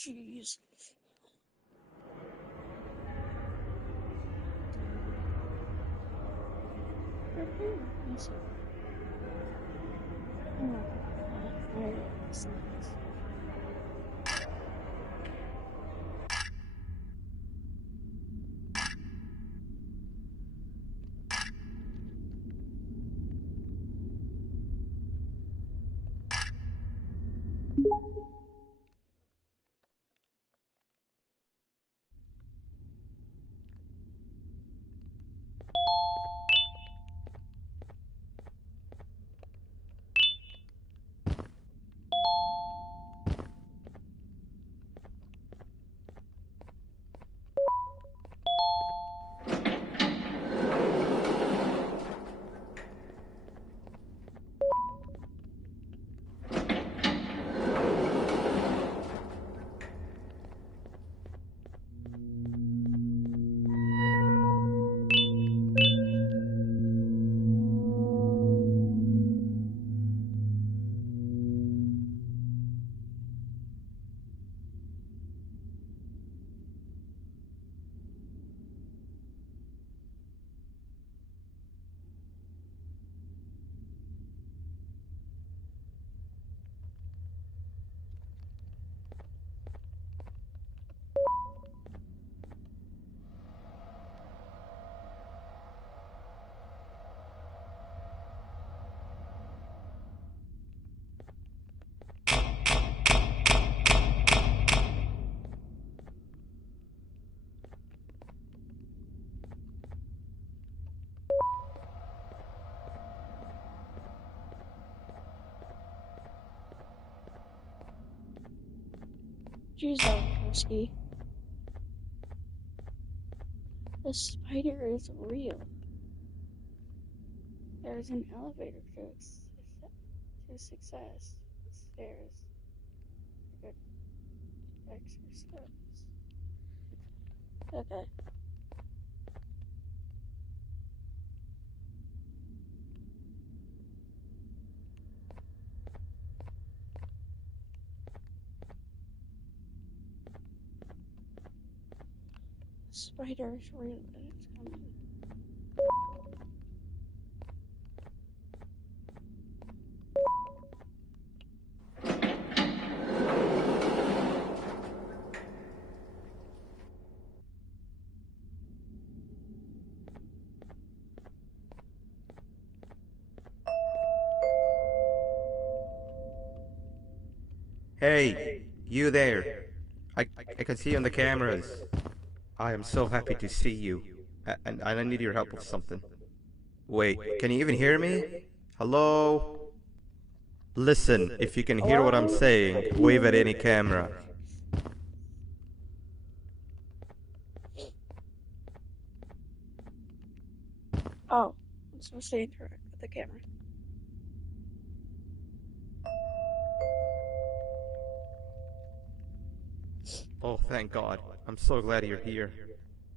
Jeez. Jeez, that was risky. The spider is real. There's an elevator to success. Stairs. Good exercise. Okay. Spider is real and it's coming. Hey, you there. I can see you on the cameras. I am so happy to see you. And I need your help with something. Wait, can you even hear me? Hello? Listen, if you can hear what I'm Hello? saying, wave at any camera. Oh, I'm supposed to interact with the camera. Oh, thank God. I'm so glad you're here.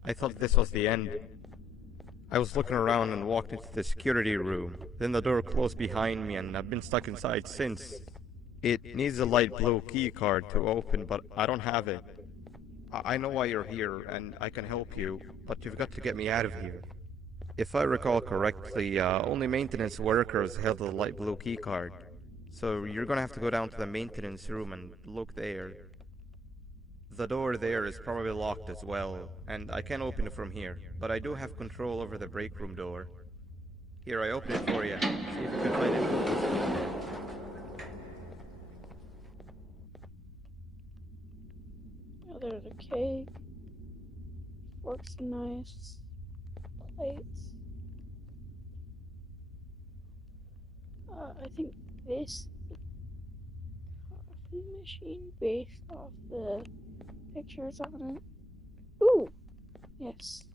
I thought this was the end. I was looking around and walked into the security room. Then the door closed behind me and I've been stuck inside since. It needs a light blue key card to open, but I don't have it. I know why you're here, and I can help you, but you've got to get me out of here. If I recall correctly, only maintenance workers held the light blue key card. So you're gonna have to go down to the maintenance room and look there. The door there is probably locked as well, and I can't open it from here, but I do have control over the break room door. Here, I open it for you. See if you can find anything useful in there. Oh, there's a cake, forks and knives, plates. I think this coffee machine based off the pictures on it. Ooh, yes.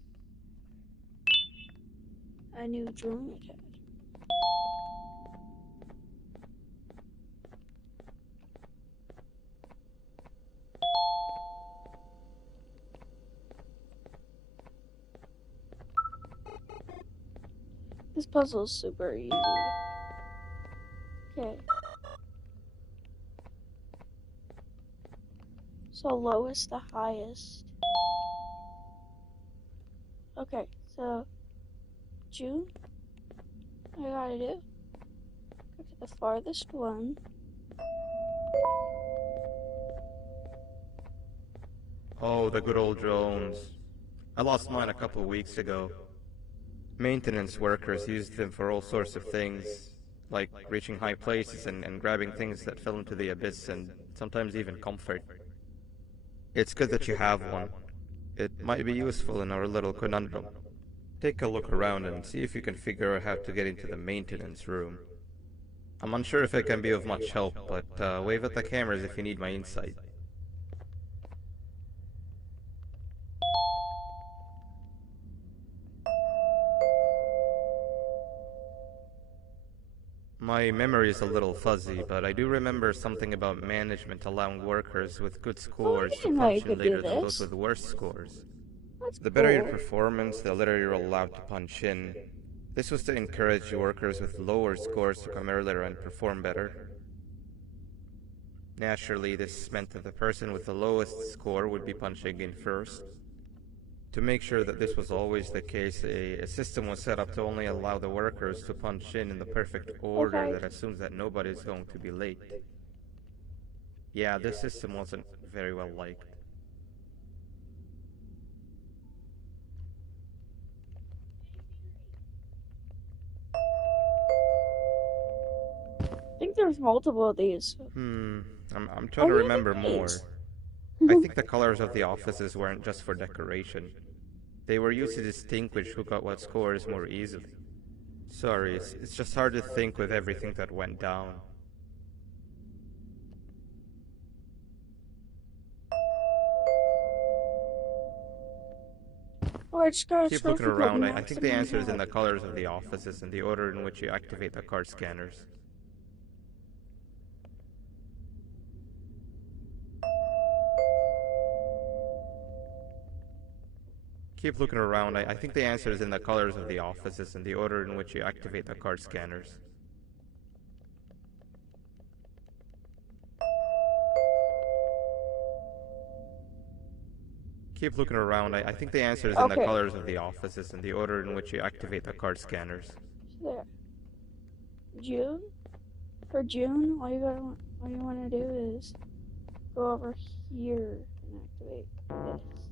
A new drum attached. This puzzle is super easy. Okay. So lowest to highest. Okay, so June, I gotta do. Go to the farthest one. Oh, the good old drones. I lost mine a couple of weeks ago. Maintenance workers used them for all sorts of things, like reaching high places and grabbing things that fell into the abyss and sometimes even comfort. It's good that you have one. It might be useful in our little conundrum. Take a look around and see if you can figure out how to get into the maintenance room. I'm unsure if it can be of much help, but wave at the cameras if you need my insight. My memory is a little fuzzy, but I do remember something about management allowing workers with good Oh, I scores to didn't know you punch in could do later than those this. with worse scores. That's The better your cool. performance, the later you're allowed to punch in. This was to encourage workers with lower scores to come earlier and perform better. Naturally, this meant that the person with the lowest score would be punching in first. To make sure that this was always the case, a system was set up to only allow the workers to punch in the perfect order Okay. that assumes that nobody is going to be late. Yeah, this system wasn't very well liked. I think there's multiple of these. I'm trying Oh to yeah, remember there more. is. I think the colors of the offices weren't just for decoration. They were used to distinguish who got what scores more easily. Sorry, it's just hard to think with everything that went down. Oh, I just got a Keep looking trophy called around. I Max think in the my answer is in hat. the colors of the offices and the order in which you activate the card scanners. Keep looking around. I think the answer is in the colors of the offices and the order in which you activate the card scanners. Keep looking around. I think the answer is in the Okay. colors of the offices and the order in which you activate the card scanners. There. June? For June, all you want to do is go over here and activate this.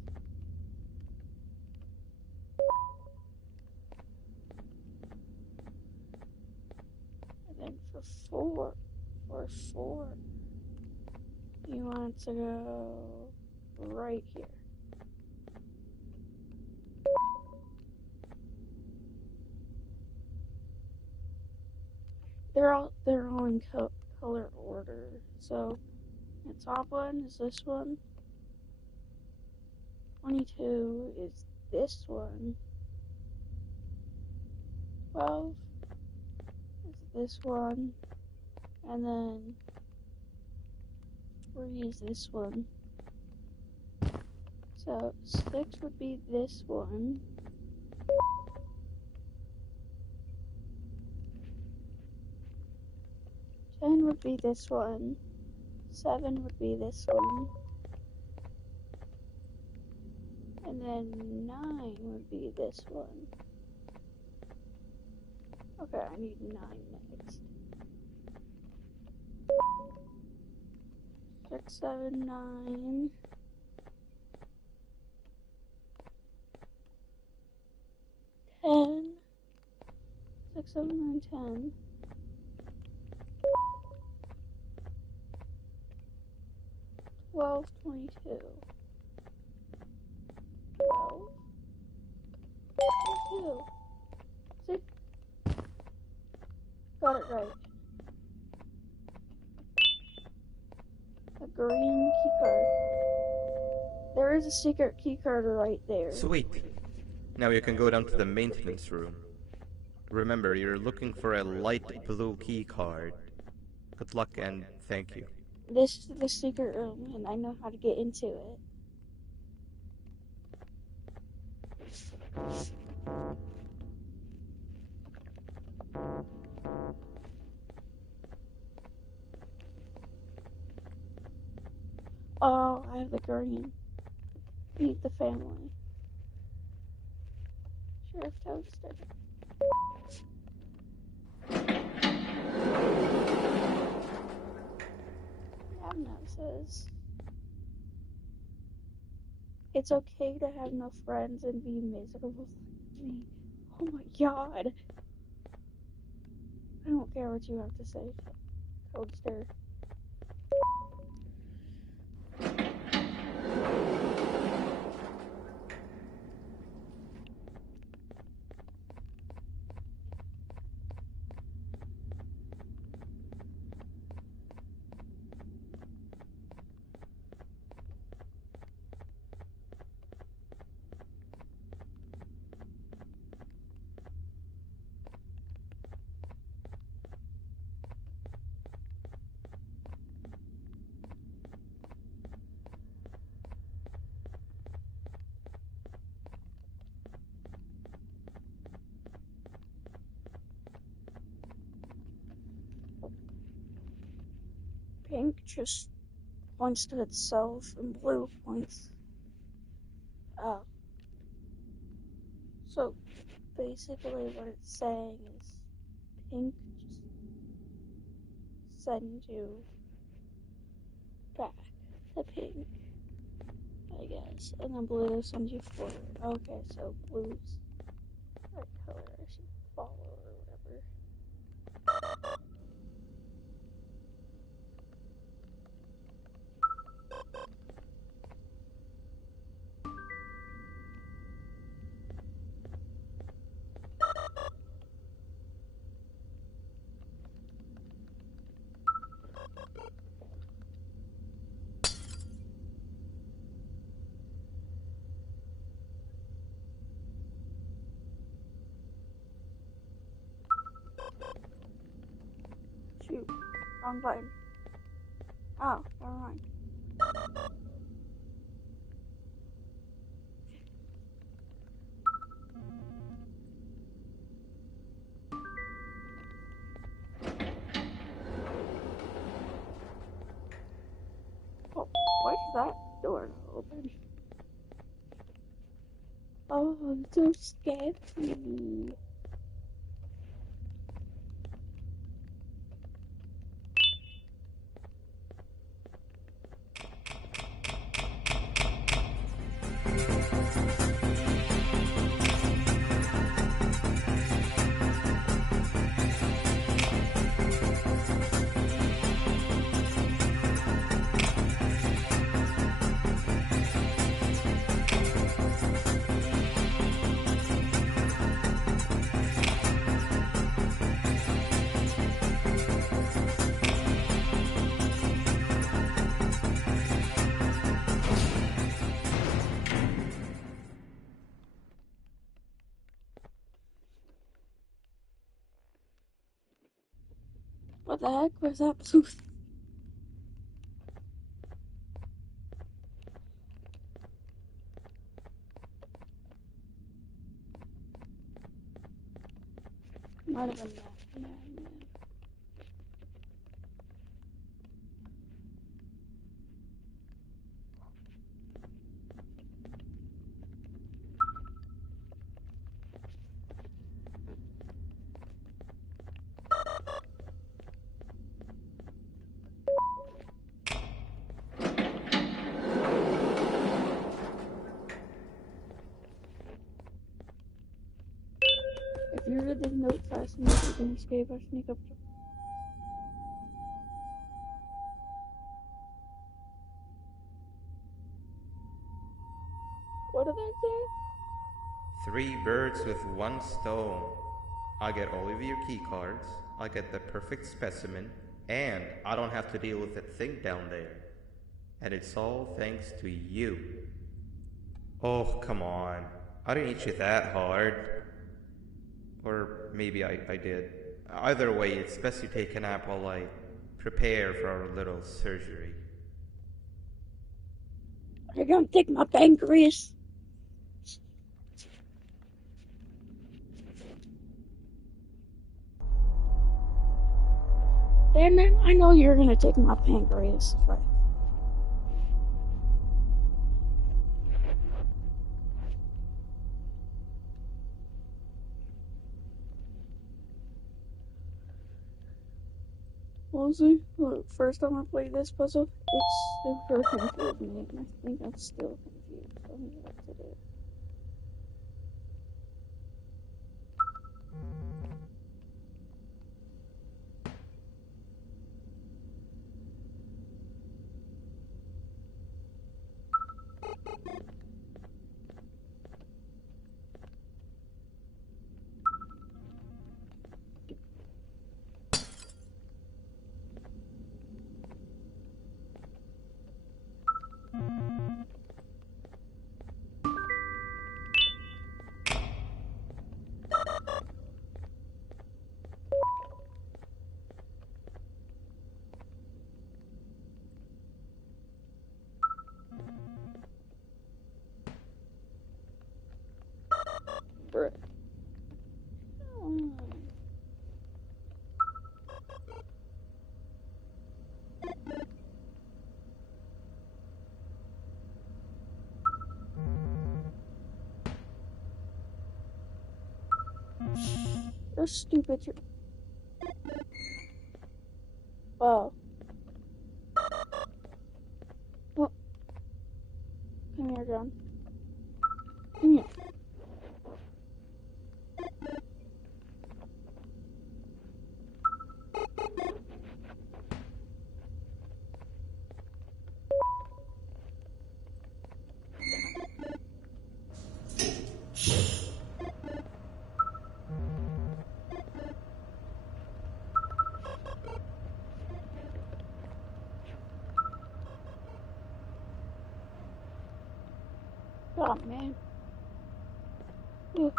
And then for four, you want to go right here. They're all in color order. So the top one is this one. 22 is this one. 12 is this one. And then 3 is this one. So 6 would be this one. 10 would be this one. 7 would be this one. And then 9 would be this one. Okay, I need 9 next. 6, 7, 9. 10. 6, 7, 9, 10. 12, 22. 12, 22. See? Got it right. A green key card. There is a secret key card right there. Sweet. Now you can go down to the maintenance room. Remember, you're looking for a light blue key card. Good luck and thank you. This is the secret room, and I know how to get into it. Oh, I have the green. Meet the family. Sheriff Toadster. Now says it's okay to have no friends and be miserable like me. Oh my god. I don't care what you have to say, Toadster. Pink just points to itself and blue points up. So basically what it's saying is pink just send you back to pink, I guess. And then blue sends you forward. Okay, so blue's the right color I should follow or whatever. Shoot, wrong button. Oh, never mind. Oh, why is that door not open? Oh, I'm so scared. What the heck was that blue thing? Might have been that. Yeah. If you read this note fast enough, you can escape or sneak up to. What did that say? 3 birds with 1 stone. I get all of your key cards, I get the perfect specimen, and I don't have to deal with that thing down there. And it's all thanks to you. Oh, come on. I didn't hit you that hard. Or maybe I did. Either way, it's best you take a nap while I prepare for our little surgery. You're gonna take my pancreas. Damn it, I know you're gonna take my pancreas. Right. Honestly, look, first time I played this puzzle, it's super confused me, and I think I'm still confused on what to do. Bruh. You're stupid. Wow. Oh, come here, John. Come here. Oh, man. Ugh.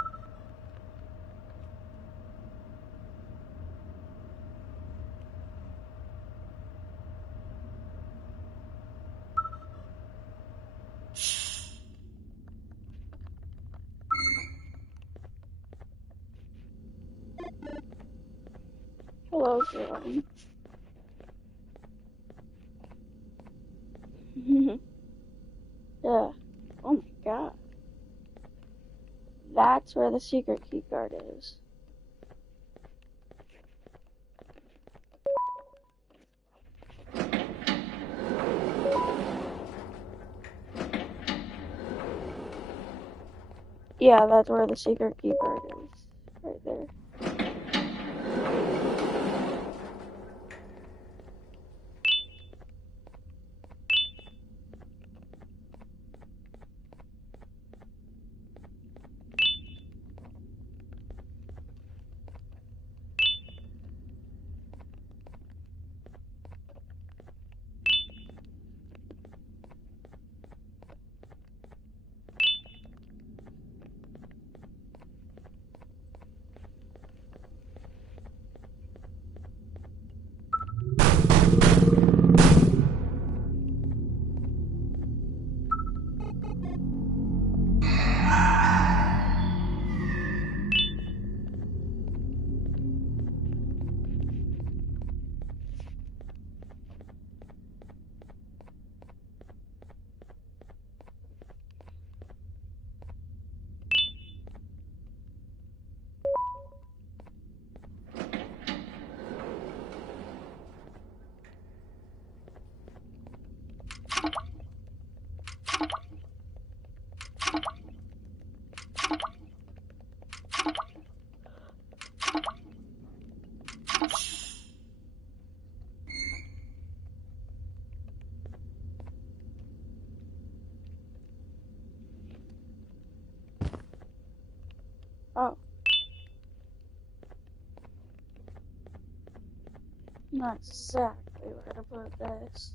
Hello, John. Yeah. Oh my god. That's where the secret key card is. Yeah, that's where the secret key card is. Right there. Oh. Not exactly where to put this.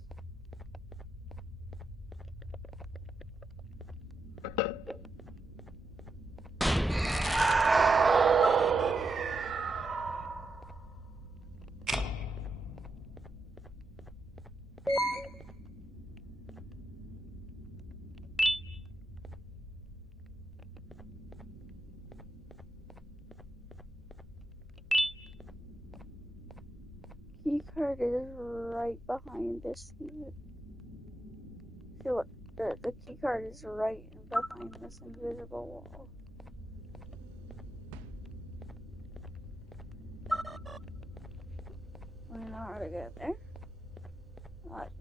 Key card is right behind this. See, look, the key card is right behind this invisible wall. I know how to get there.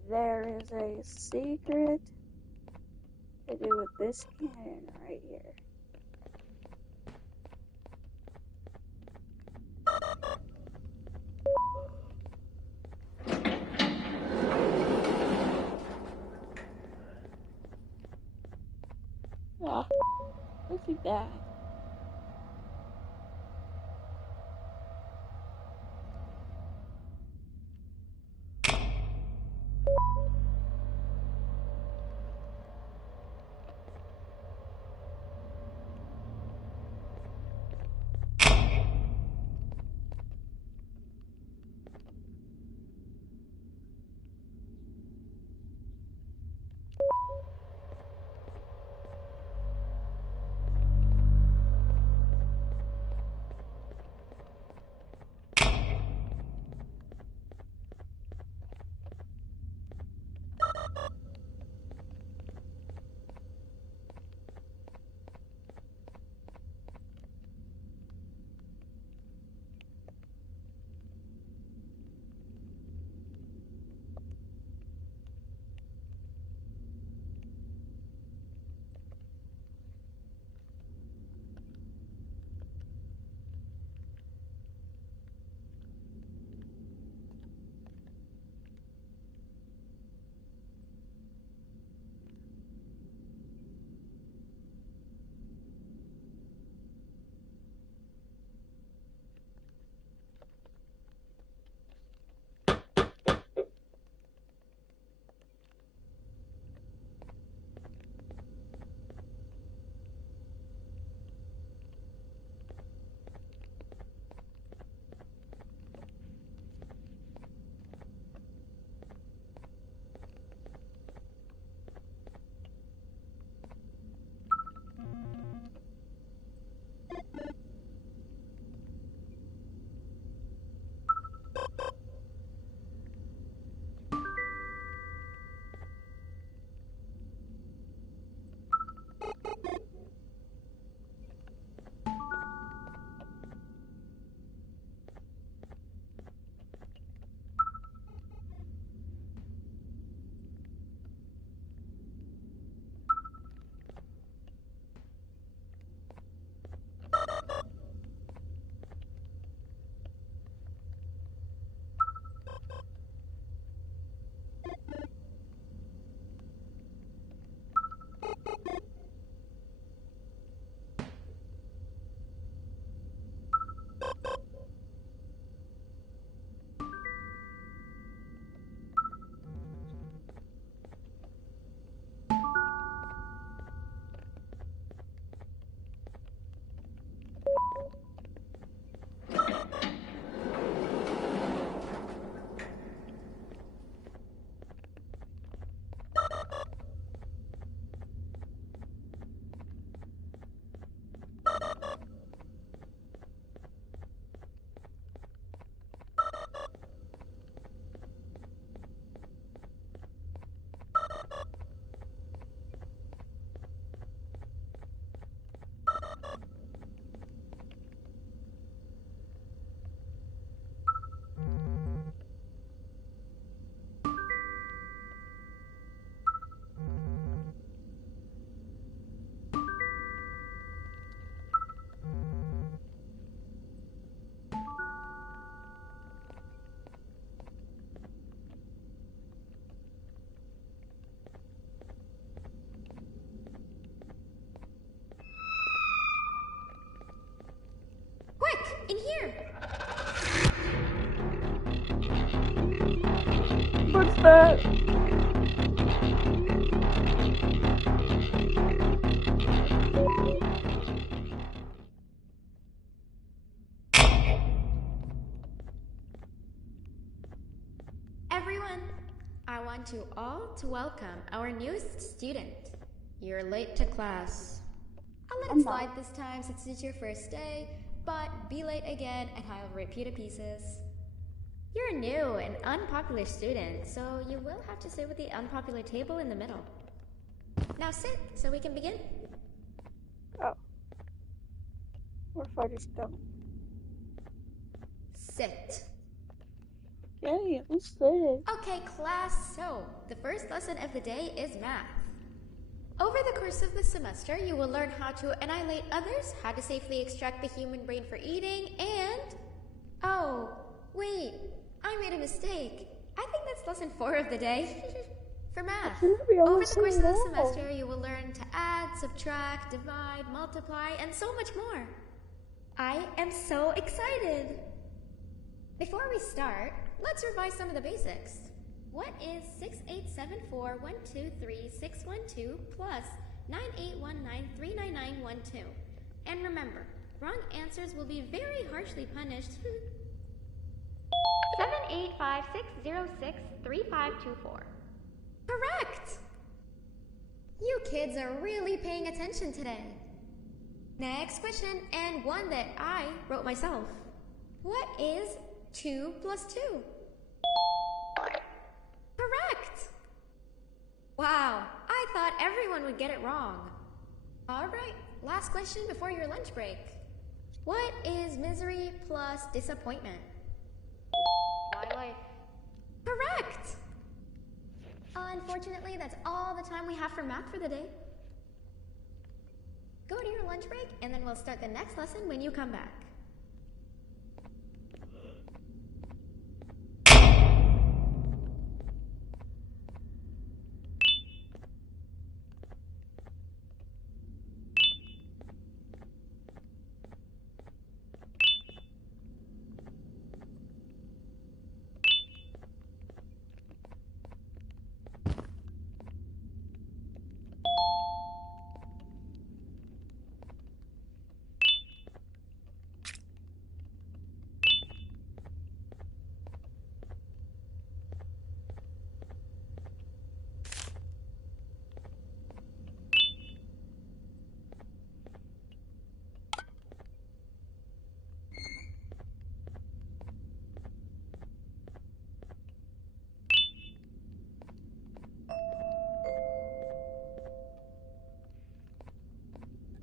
There is a secret to do with this cannon right here. Ah, look at that. In here! What's that? Everyone, I want you all to welcome our newest student. You're late to class. I'll let it slide this time since it's your first day, but be late again and I'll repeat the pieces. You're a new and unpopular student, so you will have to sit with the unpopular table in the middle. Now sit so we can begin. Oh. What if I just don't? Sit. Yay, I'm sitting. Okay, class, so the first lesson of the day is math. Over the course of the semester, you will learn how to annihilate others, how to safely extract the human brain for eating, and... Oh, wait, I made a mistake. I think that's lesson 4 of the day. For math, over the course of the semester, you will learn to add, subtract, divide, multiply, and so much more. I am so excited! Before we start, let's revise some of the basics. What is 6874123612 plus 9819399912? And remember, wrong answers will be very harshly punished. 78566063524. Correct! You kids are really paying attention today. Next question, and one that I wrote myself. What is 2 plus 2? Correct! Wow, I thought everyone would get it wrong. Alright, last question before your lunch break. What is misery plus disappointment? My life. Correct! Unfortunately, that's all the time we have for math for the day. Go to your lunch break, and then we'll start the next lesson when you come back.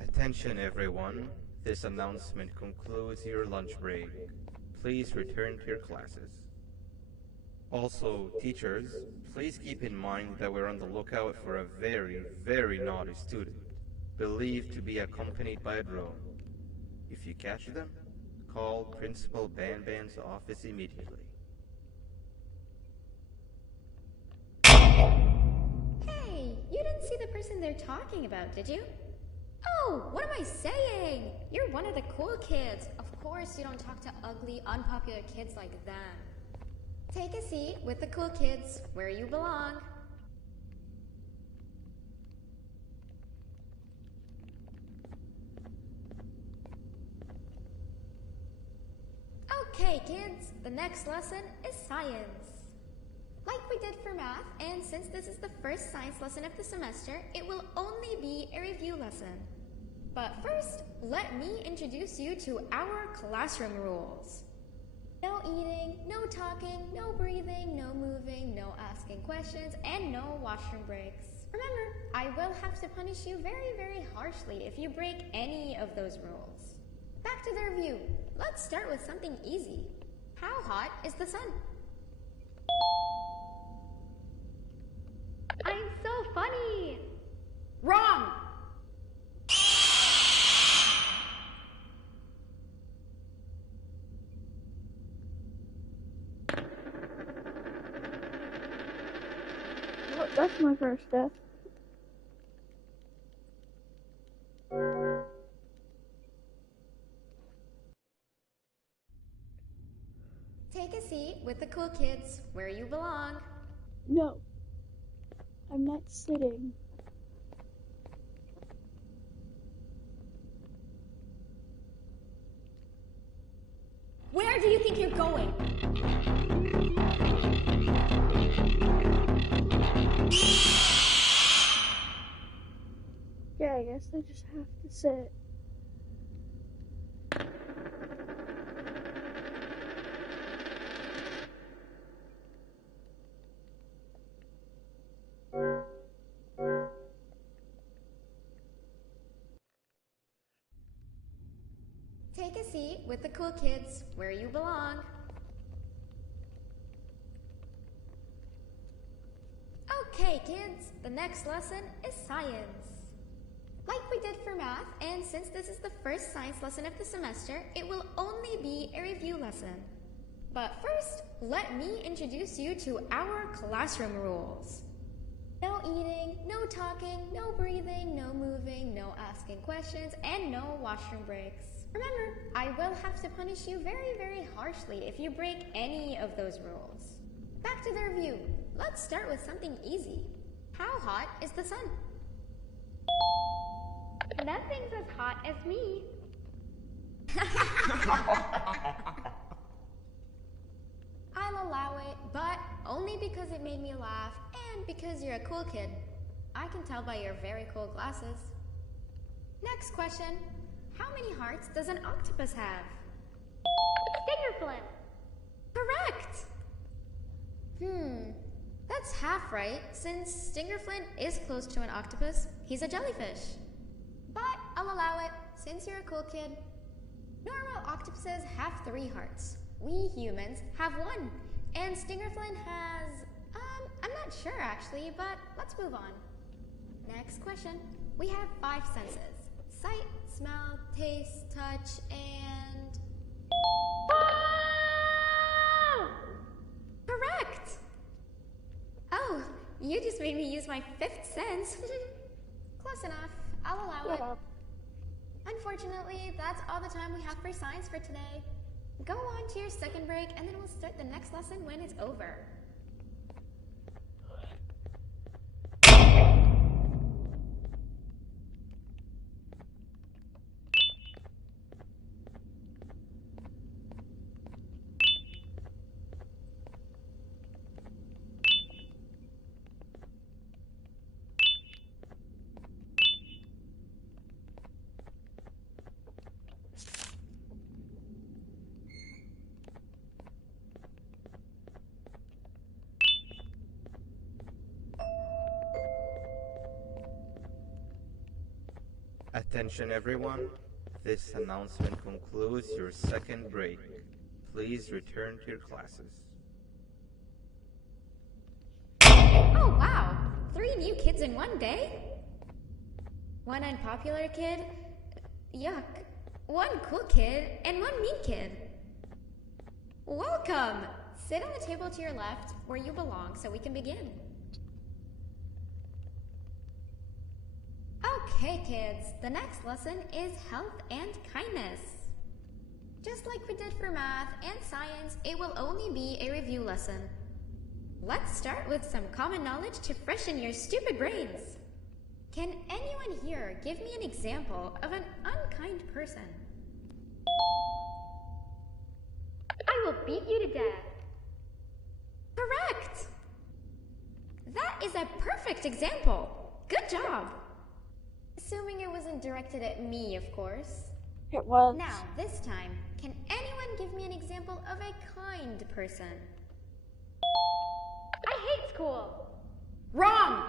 Attention everyone, this announcement concludes your lunch break. Please return to your classes. Also, teachers, please keep in mind that we're on the lookout for a very, very naughty student, believed to be accompanied by a drone. If you catch them, call Principal BanBan's office immediately. Hey, you didn't see the person they're talking about, did you? Oh, what am I saying? You're one of the cool kids. Of course you don't talk to ugly, unpopular kids like them. Take a seat with the cool kids where you belong. Okay, kids, the next lesson is science. Like we did for math, and since this is the first science lesson of the semester, it will only be a review lesson. But first, let me introduce you to our classroom rules. No eating, no talking, no breathing, no moving, no asking questions, and no washroom breaks. Remember, I will have to punish you very, very harshly if you break any of those rules. Back to the review. Let's start with something easy. How hot is the sun? I'm so funny! Wrong! Well, that's my first death. Take a seat with the cool kids where you belong. No. I'm not sitting. Where do you think you're going? Yeah, I guess I just have to sit. Take a seat with the cool kids where you belong. Okay, kids, the next lesson is science. Like we did for math, and since this is the first science lesson of the semester, it will only be a review lesson. But first, let me introduce you to our classroom rules. No eating, no talking, no breathing, no moving, no asking questions, and no washroom breaks. Remember, I will have to punish you very, very harshly if you break any of those rules. Back to the review. Let's start with something easy. How hot is the sun? Nothing's as hot as me. I'll allow it, but only because it made me laugh and because you're a cool kid. I can tell by your very cool glasses. Next question. How many hearts does an octopus have? Stingerflint. Correct! That's half right, since Stingerflint is close to an octopus. He's a jellyfish. But I'll allow it, since you're a cool kid. Normal octopuses have 3 hearts. We humans have 1. And Stingerflint has... I'm not sure actually, but let's move on. Next question. We have 5 senses. Sight, smell, taste, touch, and... Correct! Oh, you just made me use my 5th sense. Close enough. I'll allow it. Unfortunately, that's all the time we have for science for today. Go on to your second break, and then we'll start the next lesson when it's over. Attention everyone, this announcement concludes your second break. Please return to your classes. Oh wow! 3 new kids in one day? 1 unpopular kid? Yuck. 1 cool kid and 1 mean kid. Welcome! Sit on the table to your left where you belong so we can begin. Okay, kids, the next lesson is health and kindness. Just like we did for math and science, it will only be a review lesson. Let's start with some common knowledge to freshen your stupid brains. Can anyone here give me an example of an unkind person? I will beat you to death. Correct! That is a perfect example. Good job. Assuming it wasn't directed at me, of course. It was. Now, this time, can anyone give me an example of a kind person? I hate school. Wrong!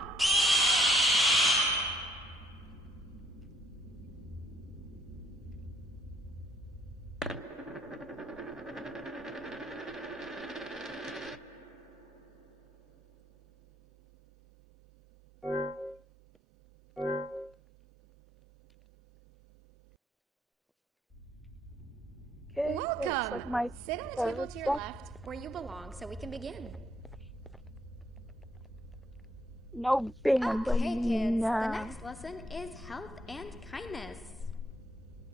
Okay, Welcome! it's like Sit on the table to your left where you belong so we can begin. No BanBan. Okay, kids, the next lesson is health and kindness.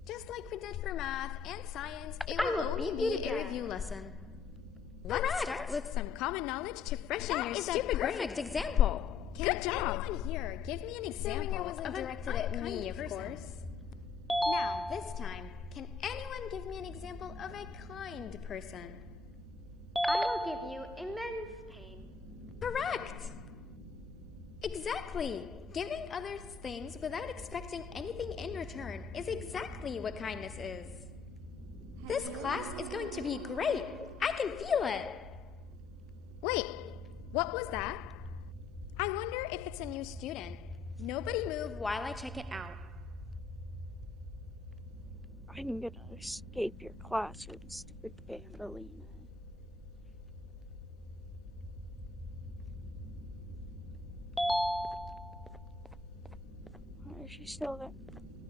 Just like we did for math and science, it will only be a review lesson. Let's start with some common knowledge to freshen your stupid perfect example. Good job. Can anyone here give me an example of directed at me, of course? Now, this time, can anyone give me an example of a kind person? I will give you immense pain. Correct! Exactly! Giving others things without expecting anything in return is exactly what kindness is. This class is going to be great! I can feel it! Wait, what was that? I wonder if it's a new student. Nobody move while I check it out. I'm gonna escape your classroom, stupid Bambalina. Is she still there?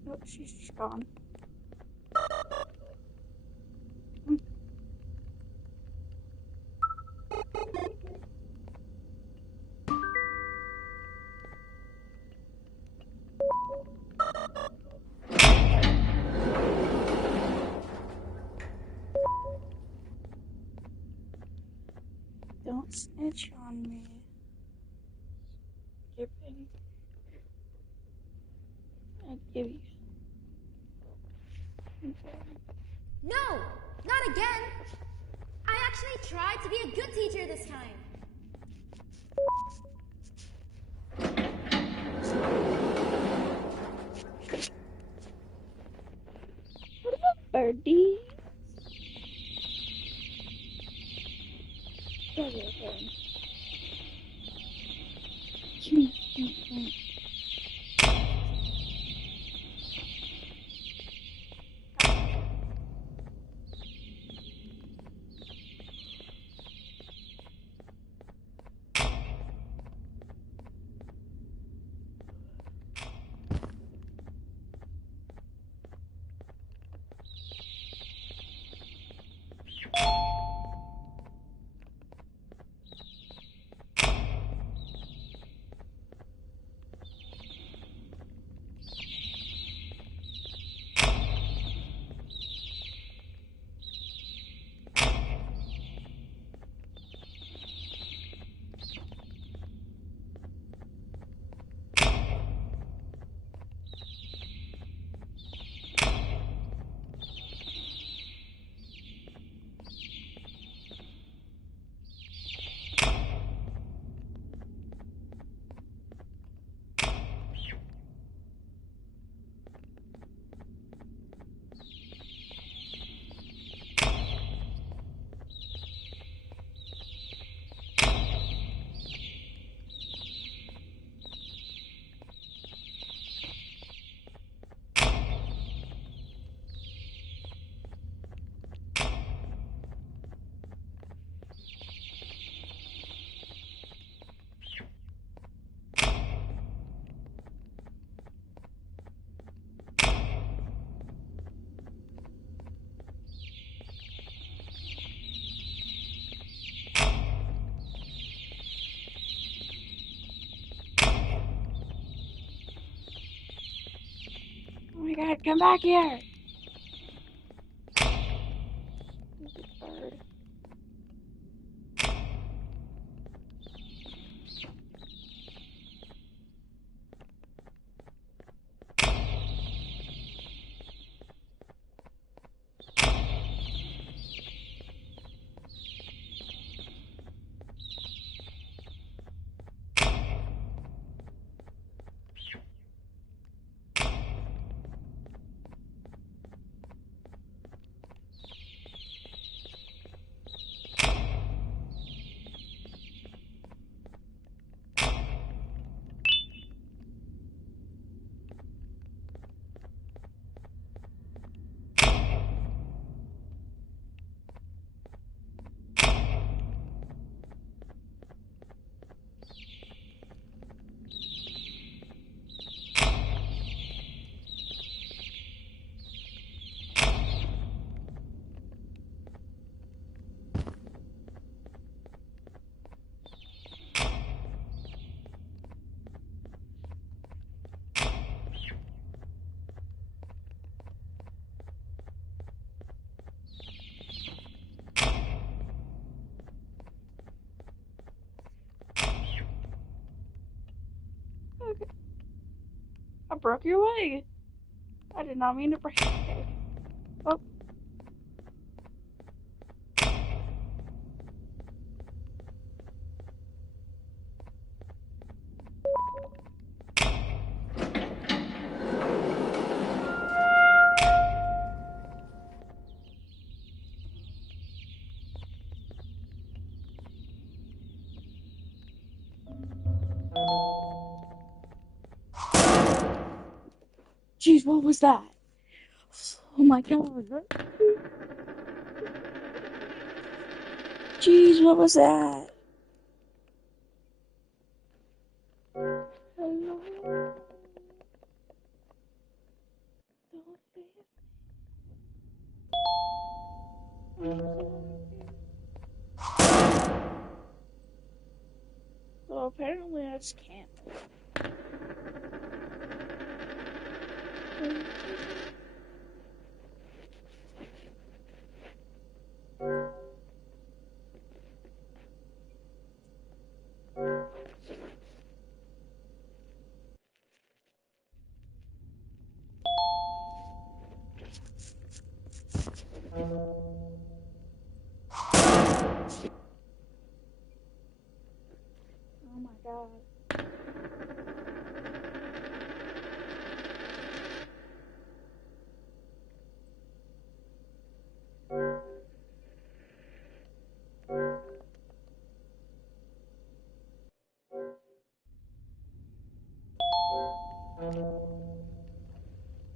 Oh, she's just gone. Don't snitch on me. Skipping. I'll give you. Okay. No! Not again! I actually tried to be a good teacher this time. What about birdie? Okay. Oh my god, come back here! Stupid bird. Okay. I broke your leg. I did not mean to break your leg. Oh. Jeez, what was that? Oh my god. Jeez, what was that? Hello? Well, apparently I just can't. Oh my god.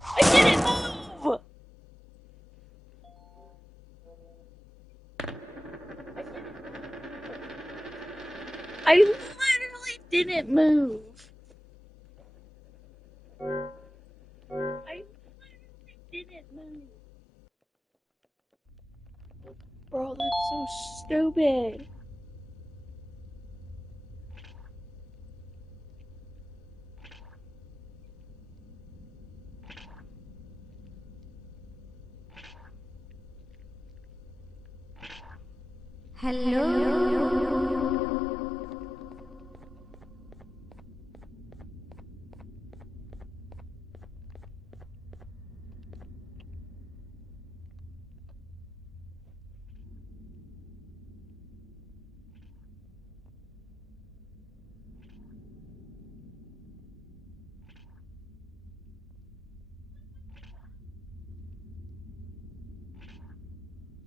I didn't move! I literally didn't move. I literally didn't move. Bro, that's so stupid. Hello.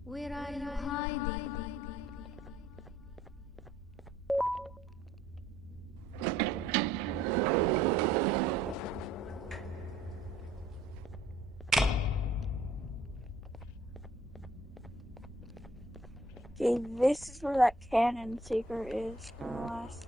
Where are you hiding? Okay, this is where that cannon secret is from the last.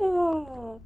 Ugh.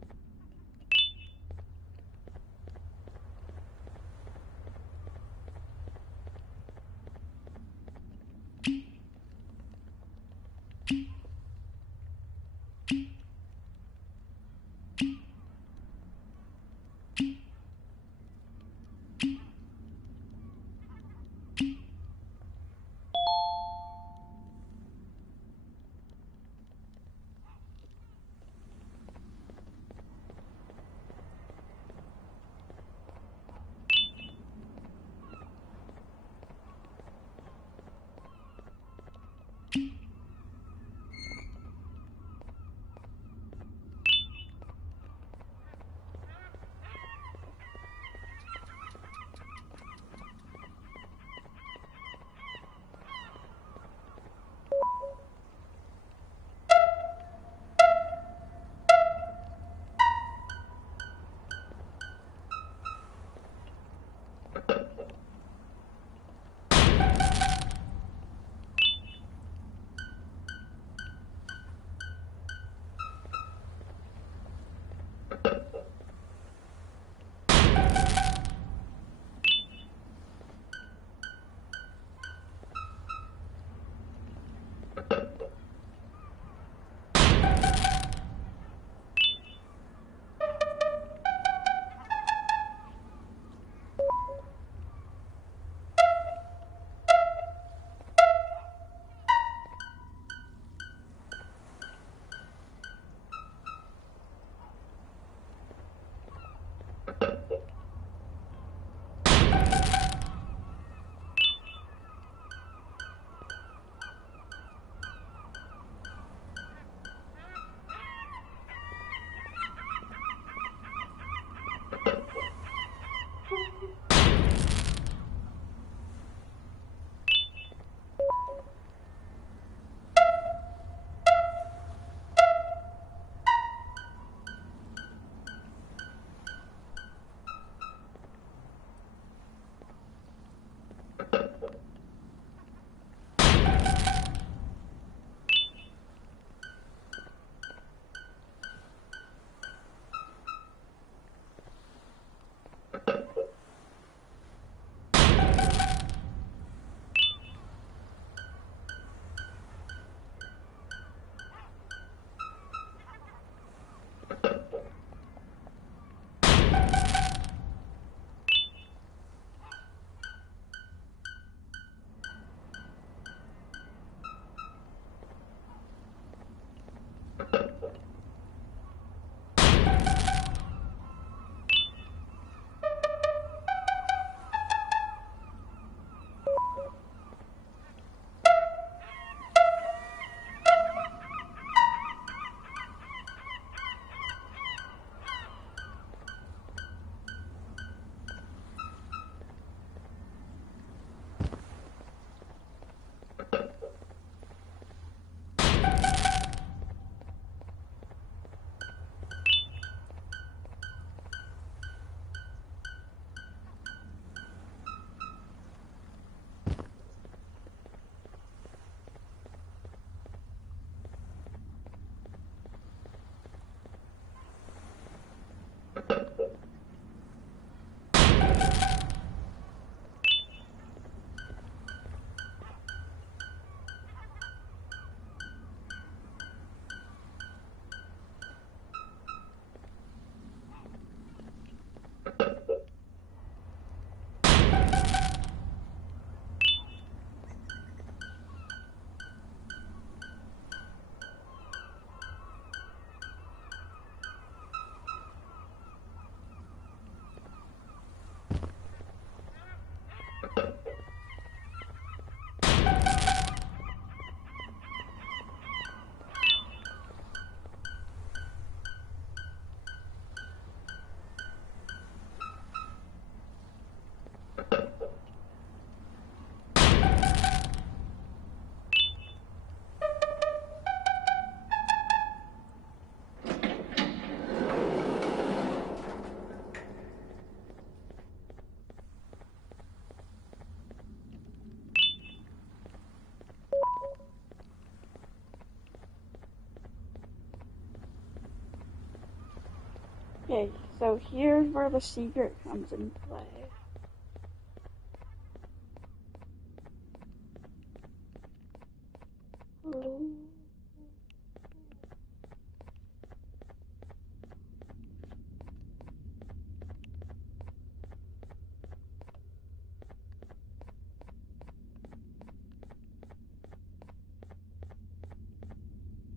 Okay, so here's where the secret comes into play.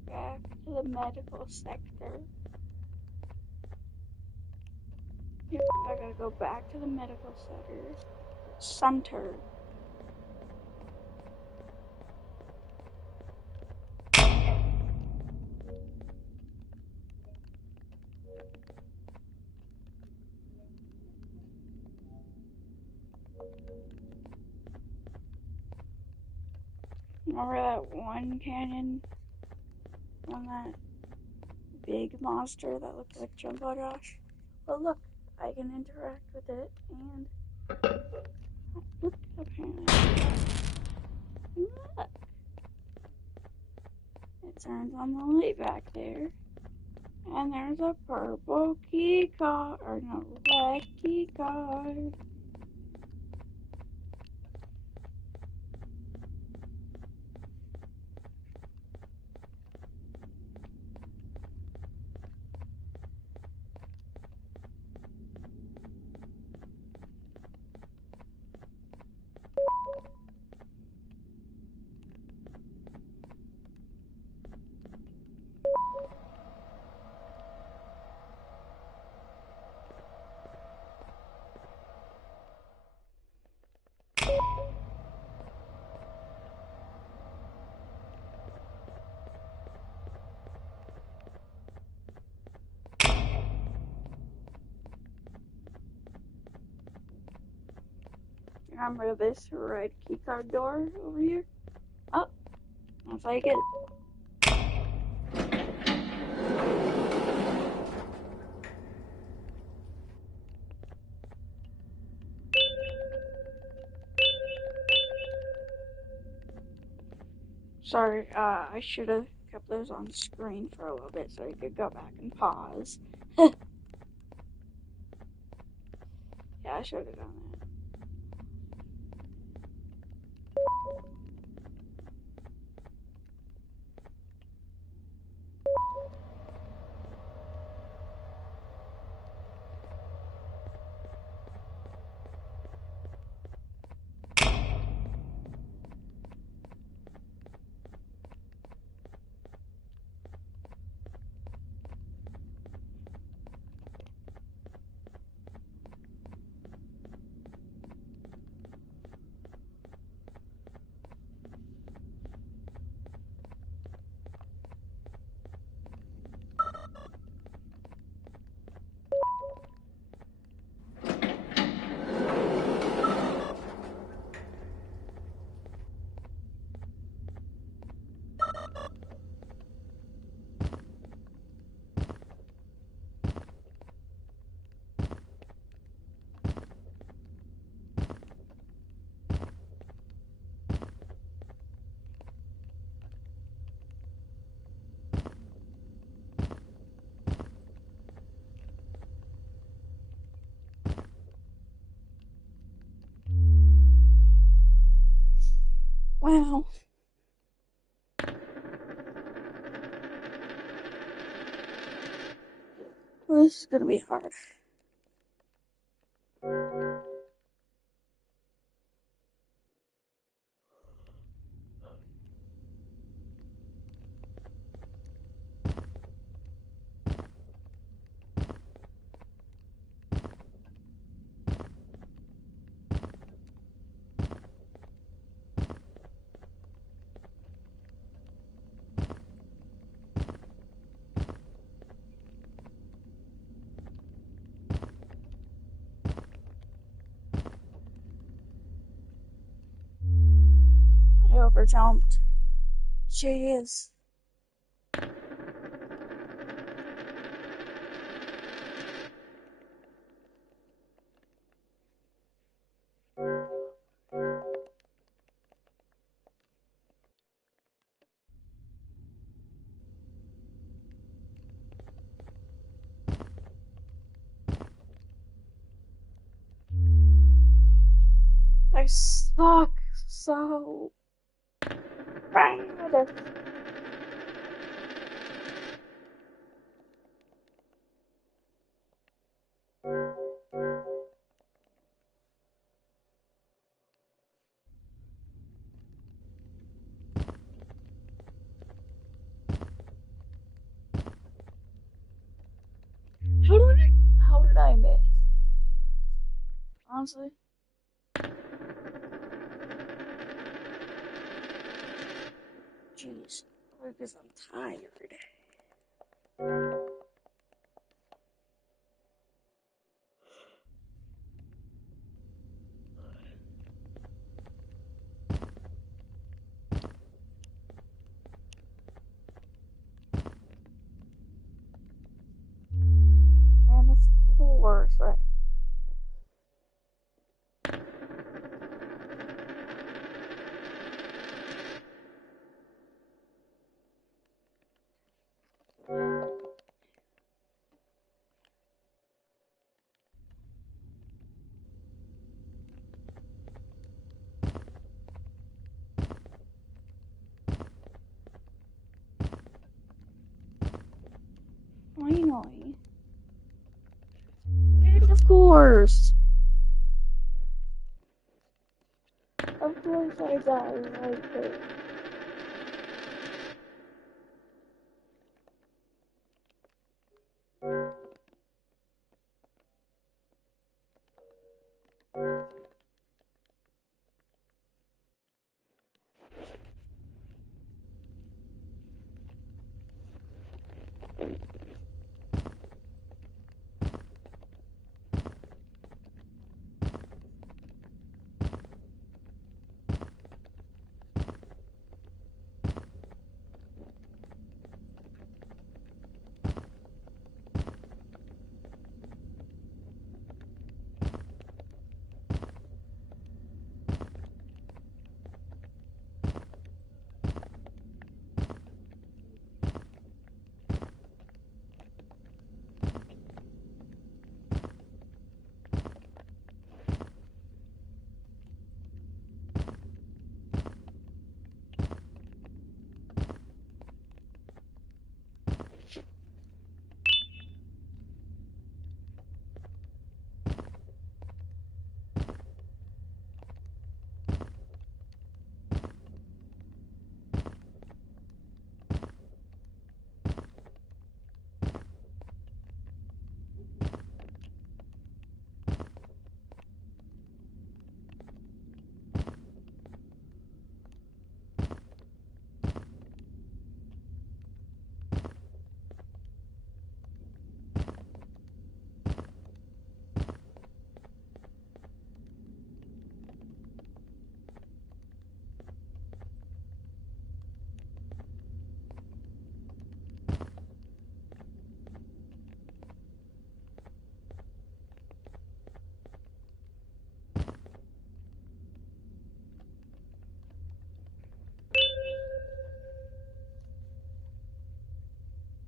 Back to the medical sector. Yep, I gotta go back to the medical center. Remember that one canyon on that big monster that looked like Jumbo Josh? Well, look, I can interact with it, and look, apparently, look, it turns on the light back there, and there's a purple key card, or no, red key card. Remember this red keycard door over here? Oh, that's how you get it. Sorry, I should have kept those on screen for a little bit so you could go back and pause. Yeah, I should have done that. Wow. Well, this is gonna be hard. I overjumped. Jeez. I suck so bad. How did I miss? Honestly. Jeez. Because I'm tired. And of course, finally. And of course. Of course I died right there.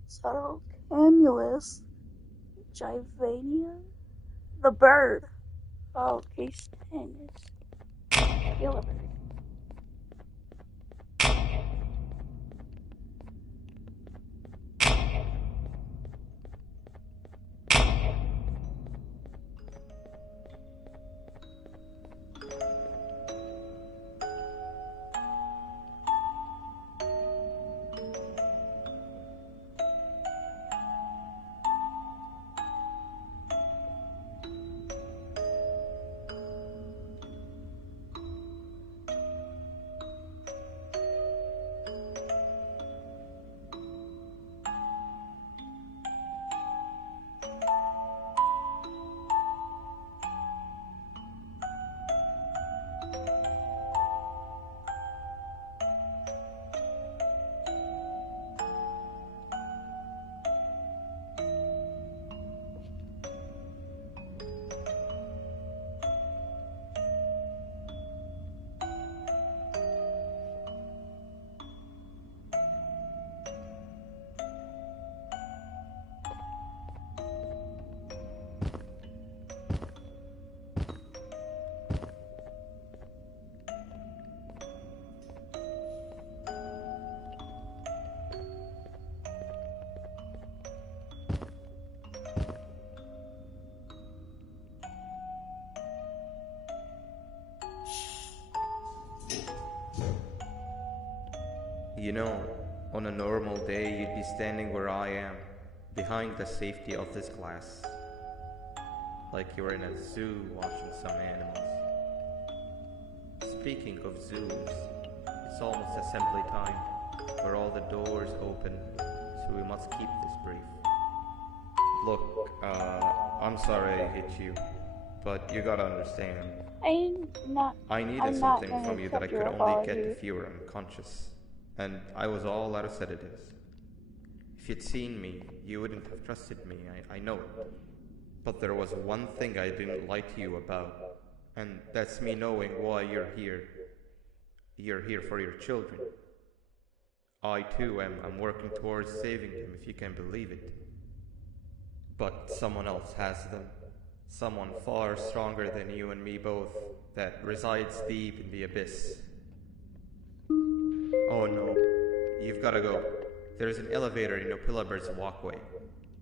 So, Camulus, Givania, the bird. Oh, case 10 is delivered. You know, on a normal day, you'd be standing where I am, behind the safety of this class, like you're in a zoo watching some animals. Speaking of zoos, it's almost assembly time, where all the doors open, so we must keep this brief. Look, I'm sorry I hit you, but you gotta understand. I needed something from you that I could only get if you were unconscious, and I was all out of sedatives. If you'd seen me, you wouldn't have trusted me, I know it. But there was one thing I didn't lie to you about, and that's me knowing why you're here. You're here for your children. I too am working towards saving them, if you can believe it. But someone else has them. Someone far stronger than you and me both, that resides deep in the abyss. Oh no, you've gotta go. There's an elevator in Opillabird's walkway.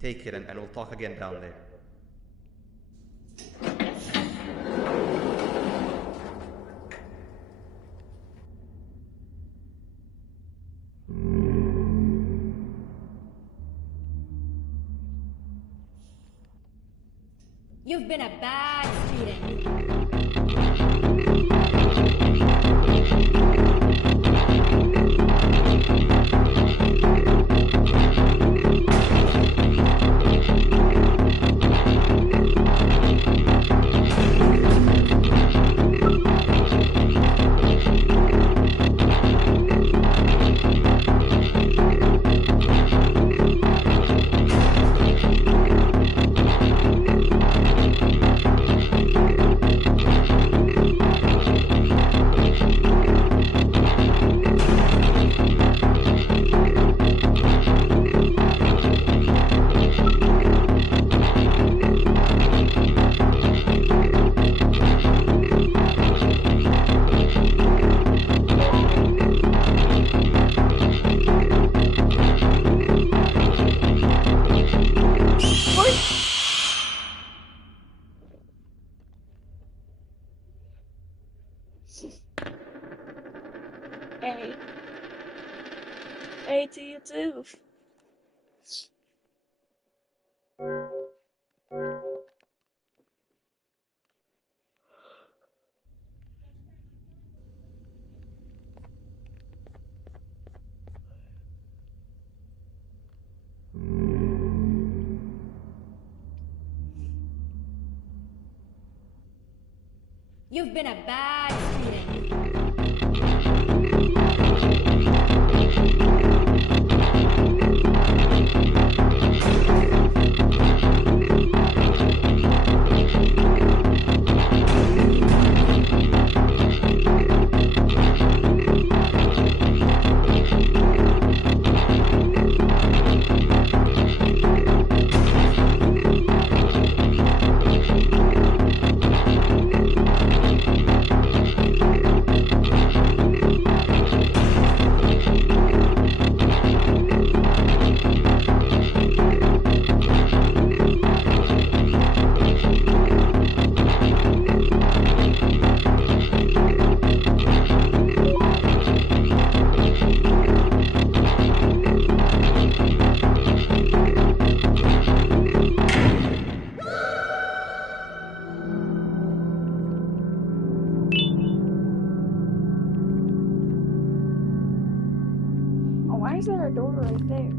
Take it and we'll talk again down there. You've been a bad student. A to you too. You've been a bad student. Why is there a door right there?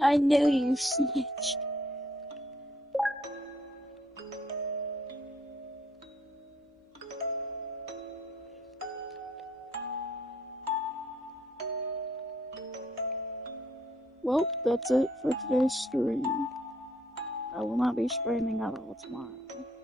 I knew you snitched. Well, that's it for today's stream. I will not be streaming at all tomorrow.